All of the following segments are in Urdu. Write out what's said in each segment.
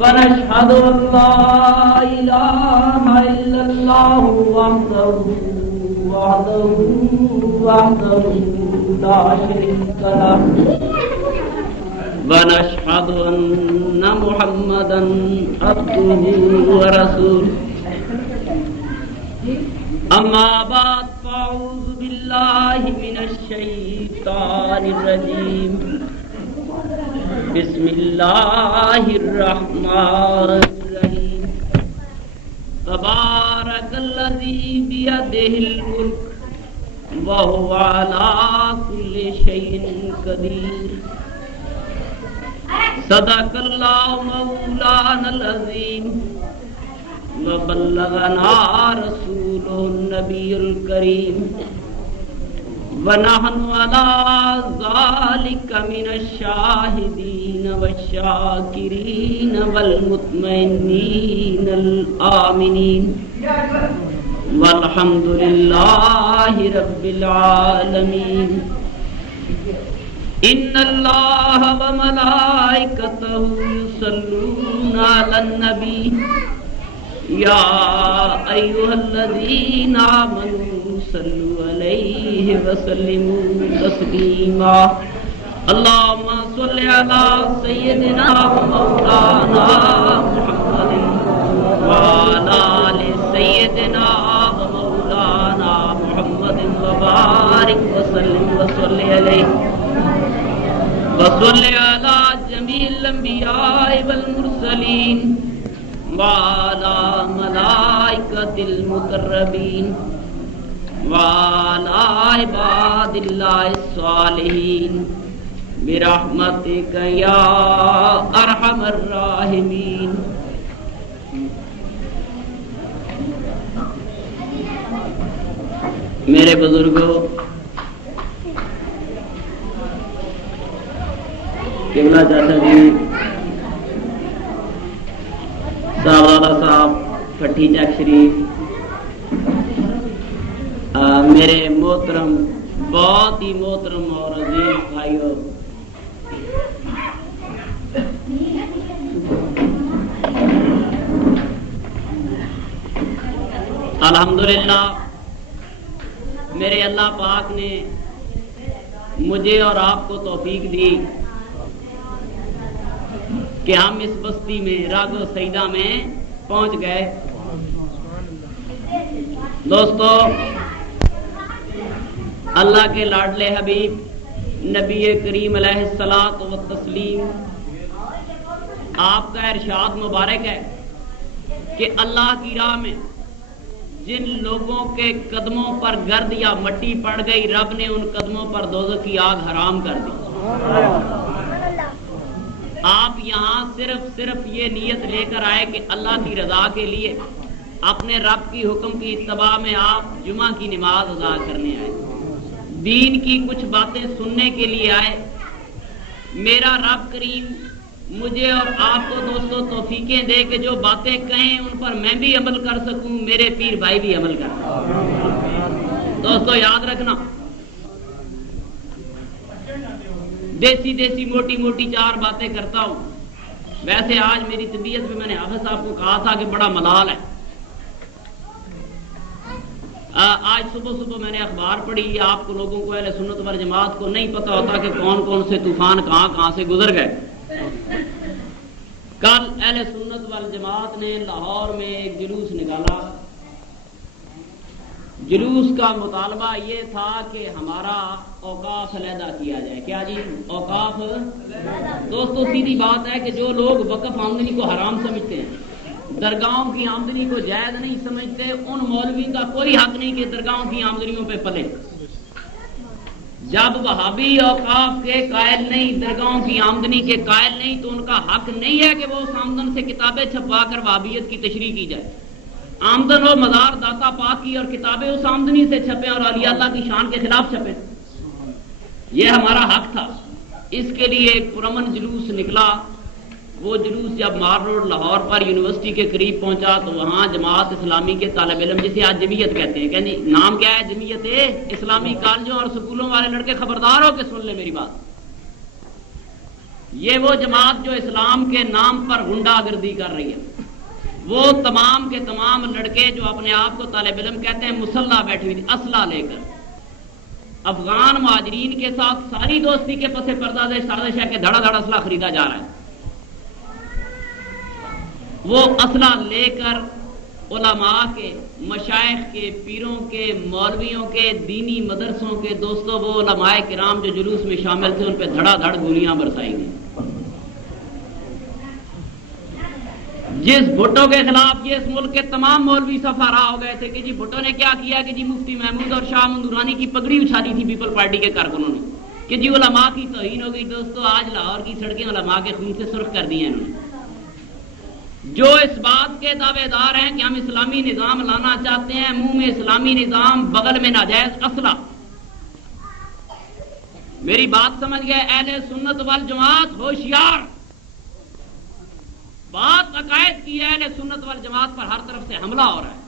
ونشهد أن لا إله إلا الله وحده لا شريك له ونشهد أن محمدا عبده ورسوله أما بعد فأعوذ بالله من الشيطان الرجيم بسم الله الرحمن الرحيم تبارك الذي بيده الملك وهو على كل شيء قدير صدق الله مولانا العظيم وبلغنا رسوله النبي الكريم ونحن على ذلك من الشاهدين والشاكرين والمطمئنين الآمنين والحمد لله رب العالمين إن الله وملائكته يصلون على النبي يا أيها الذين آمنوا صلوا عليه وسلموا تسليما اللهم صل على سيدنا ومولانا محمد وعلى آل سيدنا ومولانا محمد وبارك وسلم وصل عليه وصل على جميع الأنبياء والمرسلين وعلى ملائكة المقربين وعلى عباد الله الصالحين برحمتك يا أرحم الراحمين میرے بزرگوں، قبلہ چاچا جی، صاحب صاحب پٹھی چک شریف، میرے محترم، بہت ہی محترم اور عزیز بھائیوں، الحمدللہ میرے اللہ پاک نے مجھے اور آپ کو توفیق دی کہ ہم اس بستی میں راگ و سیدہ میں پہنچ گئے۔ دوستو، اللہ کے لاڈلے حبیب نبی کریم علیہ الصلاۃ والتسلیم، آپ کا ارشاد مبارک ہے کہ اللہ کی راہ میں جن لوگوں کے قدموں پر گرد یا مٹی پڑ گئی، رب نے ان قدموں پر دوزخ کی آگ حرام کر دی۔ آپ یہاں صرف یہ نیت لے کر آئے کہ اللہ کی رضا کے لیے اپنے رب کی حکم کی اتباع میں آپ جمعہ کی نماز ادا کرنے آئے، دین کی کچھ باتیں سننے کے لیے آئے۔ میرا رب کریم مجھے اور آپ کو دوستو توفیقیں دے کہ جو باتیں کہیں ان پر میں بھی عمل کر سکوں، میرے پیر بھائی بھی عمل کر سکوں۔ دوستو یاد رکھنا، دیسی موٹی موٹی چار باتیں کرتا ہوں۔ ویسے آج میری طبیعت میں نے حافظ صاحب کو کہا تھا کہ بڑا ملال ہے۔ آج صبح میں نے اخبار پڑھی، آپ کو لوگوں کو اہل سنت والجماعت کو نہیں پتا ہوتا کہ کون کون سے طوفان کہاں سے گزر گئے۔ کل اہل سنت والجماعت نے لاہور میں ایک جلوس نکالا۔ جلوس کا مطالبہ یہ تھا کہ ہمارا اوقاف علیحدہ کیا جائے۔ کیا جی؟ اوقاف۔ دوستو سیدھی بات ہے کہ جو لوگ وقف آمدنی کو حرام سمجھتے ہیں، درگاہوں کی آمدنی کو جائز نہیں سمجھتے، ان مولوی کا کوئی حق نہیں کہ درگاہوں کی آمدنیوں پہ پلے۔ جب وہابی اوقاف کے قائل نہیں، درگاہوں کی آمدنی کے قائل نہیں، تو ان کا حق نہیں ہے کہ وہ اس آمدن سے کتابیں چھپوا کر وہابیت کی تشریح کی جائے۔ آمدن و مزار داتا پاک کی اور کتابیں اس آمدنی سے چھپیں اور اولیاء اللہ کی شان کے خلاف چھپیں، یہ ہمارا حق تھا۔ اس کے لیے ایک پرامن جلوس نکلا۔ وہ جلوس جب مار روڈ لاہور پر یونیورسٹی کے قریب پہنچا تو وہاں جماعت اسلامی کے طالب علم، جسے آج جمعیت کہتے ہیں، کہ نام کیا ہے؟ جمعیت اسلامی کالجوں اور سکولوں والے لڑکے خبردار ہو کے سن لے میری بات۔ یہ وہ جماعت جو اسلام کے نام پر غنڈہ گردی کر رہی ہے، وہ تمام کے تمام لڑکے جو اپنے آپ کو طالب علم کہتے ہیں مسلح بیٹھی ہوئی تھی اسلحہ لے کر، افغان مہاجرین کے ساتھ ساری دوستی کے پس پردہ سازش ہے کہ دھڑا دھڑا اسلحہ خریدا جا رہا ہے۔ وہ اسلحہ لے کر علماء کے، مشائخ کے، پیروں کے، مولویوں کے، دینی مدرسوں کے، دوستوں وہ علماء کرام جو جلوس میں شامل تھے ان پہ دھڑا دھڑ گولیاں برسائی گئی۔ جس بھٹو کے خلاف یہ اس ملک کے تمام مولوی صفحہ راہ ہو گئے تھے کہ جی بھٹو نے کیا کیا کہ جی مفتی محمود اور شاہ مندورانی کی پگڑی اچھالی تھی پیپل پارٹی کے کارکنوں نے کہ جی علماء کی توہین ہو گئی۔ دوستو آج لاہور کی سڑکیں علماء کے خون سے سرخ کر دی ہیں انہوں نے۔ جو اس بات کے دعوے دار ہیں کہ ہم اسلامی نظام لانا چاہتے ہیں، منہ میں اسلامی نظام، بغل میں ناجائز اسلحہ۔ میری بات سمجھ گئے اہل سنت والجماعت ہوشیار، بات عقائد کی ہے، اہل سنت والجماعت پر ہر طرف سے حملہ ہو رہا ہے۔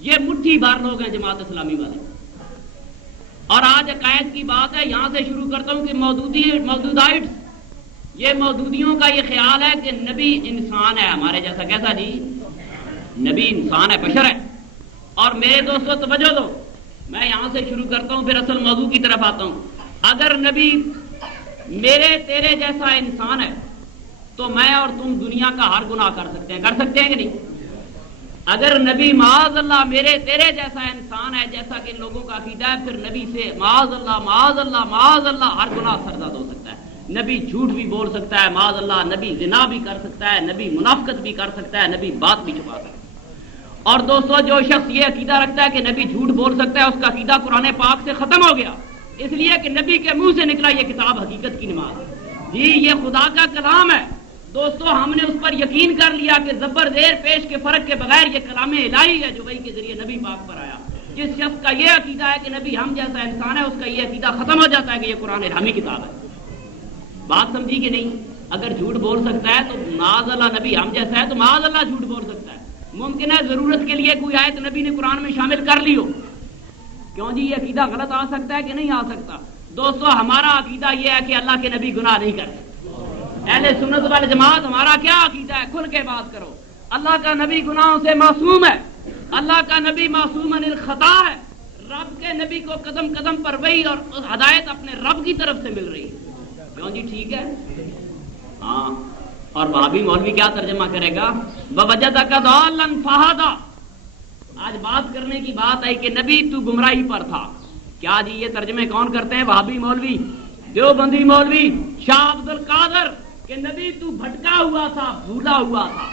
یہ مٹھی بھر لوگ ہیں جماعت اسلامی والے، اور آج عقائد کی بات ہے۔ یہاں سے شروع کرتا ہوں کہ موجودائٹس، یہ مودودیوں کا یہ خیال ہے کہ نبی انسان ہے ہمارے جیسا۔ کیسا جی؟ نبی انسان ہے، بشر ہے۔ اور میرے دوستو توجہ دو، میں یہاں سے شروع کرتا ہوں پھر اصل موضوع کی طرف آتا ہوں۔ اگر نبی میرے تیرے جیسا انسان ہے تو میں اور تم دنیا کا ہر گناہ کر سکتے ہیں کہ نہیں؟ اگر نبی معاذ اللہ میرے تیرے جیسا انسان ہے جیسا کہ ان لوگوں کا عقیدہ ہے، پھر نبی سے معاذ اللہ معاذ اللہ معاذ اللہ ہر گناہ سرزد ہو سکتا ہے۔ نبی جھوٹ بھی بول سکتا ہے معاذ اللہ، نبی زنا بھی کر سکتا ہے، نبی منافقت بھی کر سکتا ہے، نبی بات بھی چھپا سکتا ہے۔ اور دوستو جو شخص یہ عقیدہ رکھتا ہے کہ نبی جھوٹ بول سکتا ہے، اس کا عقیدہ قرآن پاک سے ختم ہو گیا، اس لیے کہ نبی کے منہ سے نکلا یہ کتاب حقیقت کی نماز، جی یہ خدا کا کلام ہے۔ دوستو ہم نے اس پر یقین کر لیا کہ زبر زیر پیش کے فرق کے بغیر یہ کلام الہی ہے جو وحی کے ذریعے نبی پاک پر آیا۔ جس شخص کا یہ عقیدہ ہے کہ نبی ہم جیسا انسان ہے، اس کا یہ عقیدہ ختم ہو جاتا ہے کہ یہ قرآن الہی کتاب ہے۔ بات سمجھی کہ نہیں؟ اگر جھوٹ بول سکتا ہے تو معاذ اللہ نبی ہم جیسا ہے تو معاذ اللہ جھوٹ بول سکتا ہے۔ ممکن ہے ضرورت کے لیے کوئی آیت نبی نے قرآن میں شامل کر لی ہو، کیوں جی یہ عقیدہ غلط آ سکتا ہے کہ نہیں آ سکتا؟ دوستو ہمارا عقیدہ یہ ہے کہ اللہ کے نبی گناہ نہیں کرتے۔ اہل سنت والجماعت ہمارا کیا عقیدہ ہے؟ کھل کے بات کرو۔ اللہ کا نبی گناہوں سے معصوم ہے، اللہ کا نبی معصوم عن الخطا ہے۔ رب کے نبی کو قدم قدم پر وحی اور ہدایت اپنے رب کی طرف سے مل رہی ہے، کیوں جی ٹھیک ہے؟ ہاں، اور بھابی مولوی کیا ترجمہ کرے گا؟ وَوَجَدَكَ ضَالًّا فَهَدَىٰ۔ آج بات کرنے کی بات آئی کہ نبی تو گمراہی پر تھا، کیا جی یہ ترجمے کون کرتے ہیں؟ وہابی مولوی، دیوبندی مولوی، شاہ عبد القادر، کہ نبی تو بھٹکا ہوا تھا، بھولا ہوا تھا،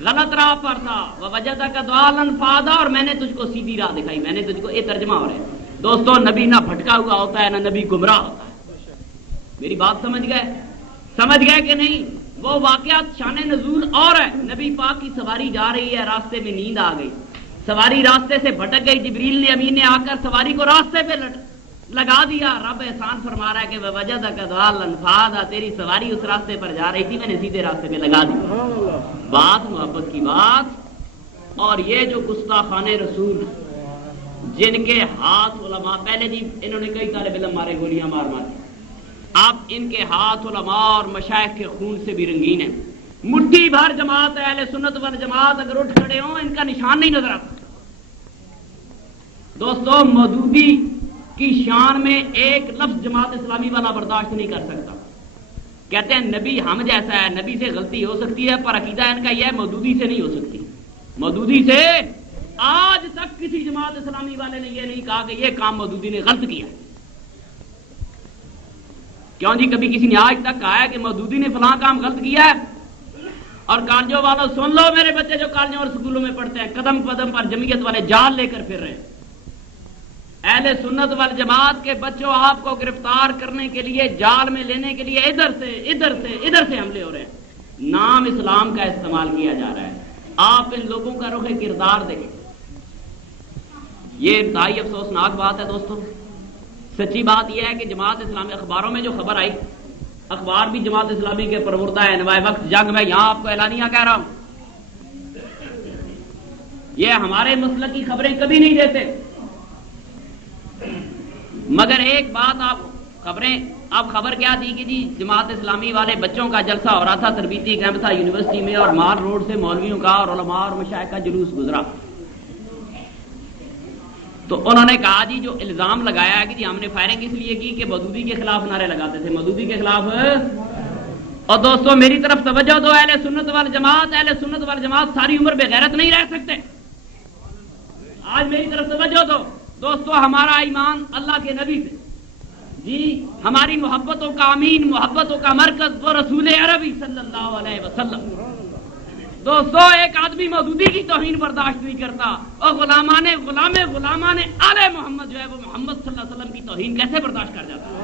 غلط راہ پر تھا۔ وَوَجَدَكَ ضَالًّا فَهَدَىٰ، اور میں نے تجھ کو سیدھی راہ دکھائی، میں نے تجھ کو، یہ ترجمہ ہو رہا ہے۔ دوستو نبی نہ بھٹکا ہوا ہوتا ہے نہ نبی گمراہ ہوتا ہے۔ میری بات سمجھ گئے کہ نہیں؟ وہ واقعات شان نزول اور ہے۔ نبی پاک کی سواری جا رہی ہے، راستے میں نیند آ گئی، سواری راستے سے بھٹک گئی، جبریل نے امین نے آ کر سواری کو راستے پہ لگا دیا۔ رب احسان فرما رہا ہے کہ وَوَجَدَكَ ضَالًّا فَهَدَىٰ، تیری سواری اس راستے پر جا رہی تھی، میں نے سیدھے راستے پہ لگا دی۔ بات محبت کی بات۔ اور یہ جو گستاخان رسول جن کے ہاتھ علماء، پہلے جی انہوں نے کئی طالب علم مارے، گولیاں مار مار، اب ان کے ہاتھ علماء اور مشائخ کے خون سے بھی رنگین ہیں۔ مٹھی بھر جماعت ہے اہل سنت والجماعت، اگر اٹھ کھڑے ہوں ان کا نشان نہیں نظر آتا۔ دوستو مودودی کی شان میں ایک لفظ جماعت اسلامی والا برداشت نہیں کر سکتا۔ کہتے ہیں نبی ہم جیسا ہے، نبی سے غلطی ہو سکتی ہے، پر عقیدہ ان کا یہ ہے مودودی سے نہیں ہو سکتی۔ مودودی سے آج تک کسی جماعت اسلامی والے نے یہ نہیں کہا کہ یہ کام مودودی نے غلط کیا۔ کیوں جی کبھی کسی نے آج تک کہا ہے کہ مودودی نے فلاں کام غلط کیا ہے؟ اور کالجوں والوں سن لو، میرے بچے جو کالجوں اور سکولوں میں پڑھتے ہیں، قدم قدم پر جمعیت والے جال لے کر پھر رہے ہیں۔ اہل سنت والجماعت کے بچوں آپ کو گرفتار کرنے کے لیے، جال میں لینے کے لیے ادھر سے حملے ہو رہے ہیں، نام اسلام کا استعمال کیا جا رہا ہے۔ آپ ان لوگوں کا رخ کردار دیکھیں، یہ انتہائی افسوسناک بات ہے دوستو۔ سچی بات یہ ہے کہ جماعت اسلامی اخباروں میں جو خبر آئی، اخبار بھی جماعت اسلامی کے پروردہ ہے، انواع وقت جنگ میں، یہاں آپ کو اعلانیہ کہہ رہا ہوں، یہ ہمارے مسلک کی خبریں کبھی نہیں دیتے، مگر ایک بات آپ خبریں اب خبر کیا تھی کہ جی جماعت اسلامی والے بچوں کا جلسہ ہو رہا تھا، تربیتی کیمپ تھا یونیورسٹی میں، اور مال روڈ سے مولویوں کا اور علماء اور مشائخ کا جلوس گزرا. تو انہوں نے کہا جی جو الزام لگایا ہے کہ جی ہم نے فائرنگ اس لیے کی کہ مودودی کے خلاف نعرے لگاتے تھے، مودودی کے خلاف. اور دوستو میری طرف توجہ دو، اہل سنت والجماعت ساری عمر بے غیرت نہیں رہ سکتے. آج میری طرف توجہ دو دوستو، ہمارا ایمان اللہ کے نبی سے، جی ہماری محبتوں کا امین، محبتوں کا مرکز وہ رسول عربی صلی اللہ علیہ وسلم. دوستو ایک آدمی مودودی کی توہین برداشت نہیں کرتا، اور غلامان آل محمد جو ہے وہ محمد صلی اللہ علیہ وسلم کی توہین کیسے برداشت کر جاتا ہے؟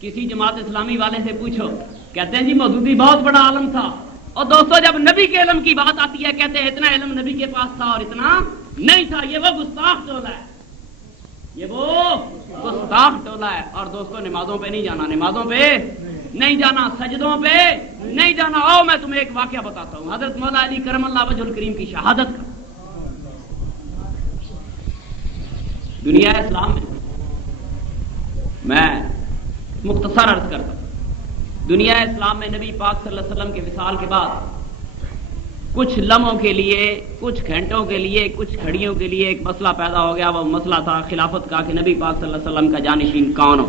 کسی جماعت اسلامی والے سے پوچھو، کہتے ہیں جی مودودی بہت بڑا عالم تھا. اور دوستو جب نبی کے علم کی بات آتی ہے کہتے ہیں اتنا علم نبی کے پاس تھا اور اتنا نہیں تھا. یہ وہ گستاخ ٹولہ ہے، یہ وہ گستاخ ٹولہ ہے. اور دوستو نمازوں پہ نہیں جانا، نمازوں پہ نہیں جانا، سجدوں پہ نہیں جانا. آؤ میں تمہیں ایک واقعہ بتاتا ہوں، حضرت مولا علی کرم اللہ وجہ الکریم کی شہادت کا. دنیا اسلام میں مختصر عرض کرتا ہوں، دنیا اسلام میں نبی پاک صلی اللہ علیہ وسلم کے وصال کے بعد کچھ لمحوں کے لیے، کچھ گھنٹوں کے لیے، کچھ گھڑیوں کے لیے ایک مسئلہ پیدا ہو گیا. وہ مسئلہ تھا خلافت کا، کہ نبی پاک صلی اللہ علیہ وسلم کا جانشین کون ہو.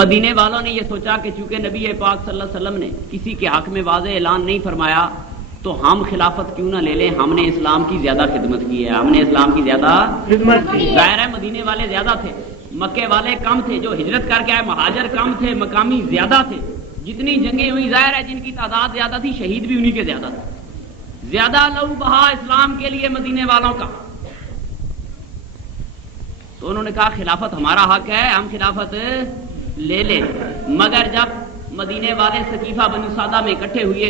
مدینے والوں نے یہ سوچا کہ چونکہ نبی پاک صلی اللہ علیہ وسلم نے کسی کے حق میں واضح اعلان نہیں فرمایا تو ہم خلافت کیوں نہ لے لیں. ہم نے اسلام کی زیادہ خدمت کی ہے، ہم نے اسلام کی زیادہ خدمت کی. ظاہر ہے مدینے والے زیادہ تھے، مکے والے کم تھے، جو ہجرت کر کے آئے مہاجر کم تھے، مقامی زیادہ تھے. جتنی جنگیں ہوئی ظاہر ہے جن کی تعداد زیادہ تھی شہید بھی انہی کے زیادہ تھے. زیادہ لہو بہا اسلام کے لیے مدینے والوں کا. تو انہوں نے کہا خلافت ہمارا حق ہے، ہم خلافت لے لیں. مگر جب مدینے والے سقیفہ بنو سعدہ میں اکٹھے ہوئے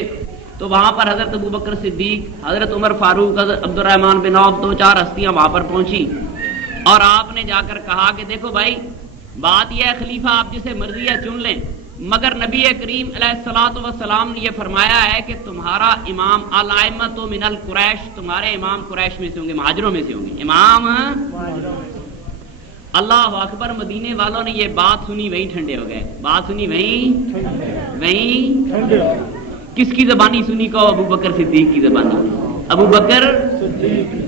تو وہاں پر حضرت ابوبکر صدیق، حضرت عمر فاروق، حضرت عبد الرحمن بن عوف، دو چار ہستیاں وہاں پر پہنچی. اور آپ نے جا کر کہا کہ دیکھو بھائی بات یہ ہے خلیفہ آپ جسے مرضی ہے چن لیں، مگر نبی کریم علیہ الصلوۃ والسلام نے یہ فرمایا ہے کہ تمہارا امام الائمۃ من القریش، تمہارے امام قریش میں سے ہوں گے، مہاجروں میں سے ہوں گے. امام اللہ اکبر. مدینے والوں نے یہ بات سنی وہیں ٹھنڈے ہو گئے. بات سنی وہیں کس کی زبانی سنی کو؟ ابو بکر صدیق کی زبانی. ابو بکر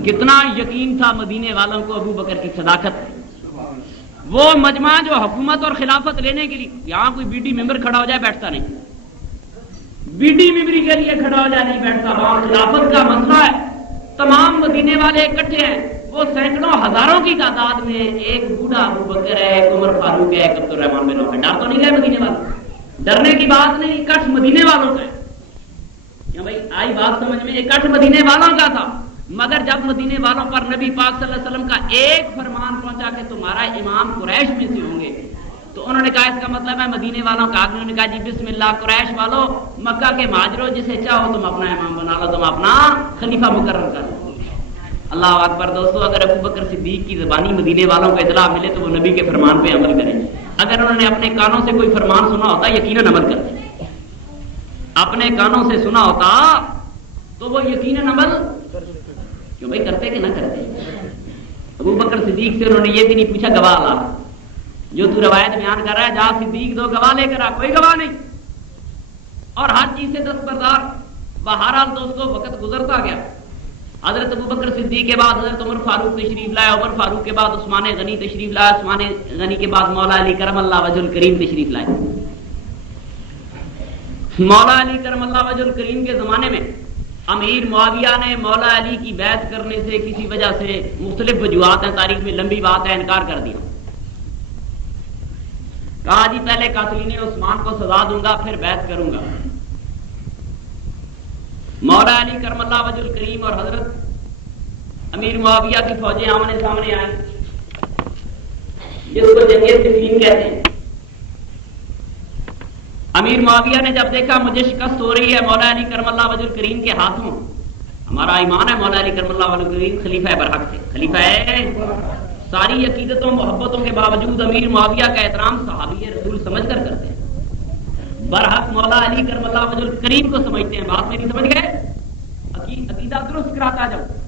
کتنا یقین تھا مدینے والوں کو ابو بکر کی صداقت. وہ مجمع جو حکومت اور خلافت لینے کے لیے، یہاں کوئی بی ڈی ممبر کھڑا ہو جائے بیٹھتا نہیں، بی ڈی ممبری کے لیے کھڑا ہو جائے نہیں بیٹھتا. وہاں خلافت کا مسئلہ ہے، تمام مدینے والے اکٹھے ہیں، وہ سینکڑوں ہزاروں کی تعداد میں. ایک بوڑھا ابو بکر ہے، ایک عمر فاروق ہے، ایک عبد الرحمن بن عوف ہے. ڈر تو نہیں گئے مدینے والے؟ ڈرنے کی بات نہیں، اکٹھ مدینے والوں کا ہے. کیا بھائی آئی بات سمجھ میں؟ اکٹھ مدینے والوں کا تھا. مگر جب مدینے والوں پر نبی پاک صلی اللہ علیہ وسلم کا ایک فرمان پہنچا کہ تمہارا امام قریش میں سے ہوں گے، تو انہوں نے کہا اس کا مطلب ہے مدینے والوں کا. انہوں نے کہا جی بسم اللہ قریش والو، مکہ کے مہاجروں، جسے چاہو تم اپنا امام بنا لو، تم اپنا خلیفہ مقرر کر لو. اللہ اکبر. دوستو اگر ابو بکر صدیق کی زبانی مدینے والوں کو اطلاع ملے تو وہ نبی کے فرمان پہ عمل کریں. اگر انہوں نے اپنے کانوں سے کوئی فرمان سنا ہوتا یقیناً عمل کرتے، اپنے کانوں سے سنا ہوتا تو وہ یقیناً عمل کیوں بھائی کرتے کہ نہ کرتے. ابو بکر صدیق سے انہوں نے یہ بھی نہیں پوچھا گواہ لا، جو تو روایت بیان کر رہا ہے جا صدیق دو گواہ لے کر آ. کوئی گواہ نہیں، اور ہر چیز سے دستبردار. بہرحال دوستو وقت گزرتا گیا. حضرت ابو بکر صدیق کے بعد حضرت عمر فاروق تشریف لائے، عمر فاروق کے بعد عثمان غنی تشریف لائے، عثمان غنی کے بعد مولا علی کرم اللہ وجہ الکریم تشریف لائے. مولا علی کرم اللہ وجہ الکریم کے زمانے میں امیر معاویہ نے مولا علی کی بیعت کرنے سے کسی وجہ سے، مختلف وجوہات ہیں، تاریخ میں لمبی بات ہے، انکار کر دیا. کہا جی پہلے قاتلین عثمان کو سزا دوں گا پھر بیعت کروں گا. مولا علی کرم اللہ وجہ الکریم اور حضرت امیر معاویہ کی فوجیں آمنے سامنے آئیں، جس کو جنگ صفین کہتے ہیں. امیر معاویہ نے جب دیکھا مجھے شکست ہو رہی ہے مولا علی کرم اللہ وجہ الکریم کے ہاتھوں، ہمارا ایمان ہے مولا علی کرم اللہ وجہ الکریم خلیفہ برحق تھے، خلیفہ ہے، ساری عقیدتوں محبتوں کے باوجود امیر معاویہ کا احترام صحابی رسول سمجھ کر کرتے ہیں. برحق مولا علی کرم اللہ وجہ الکریم کو سمجھتے ہیں. بات میری سمجھ گئے؟ عقیدہ درست کراتا جاؤ.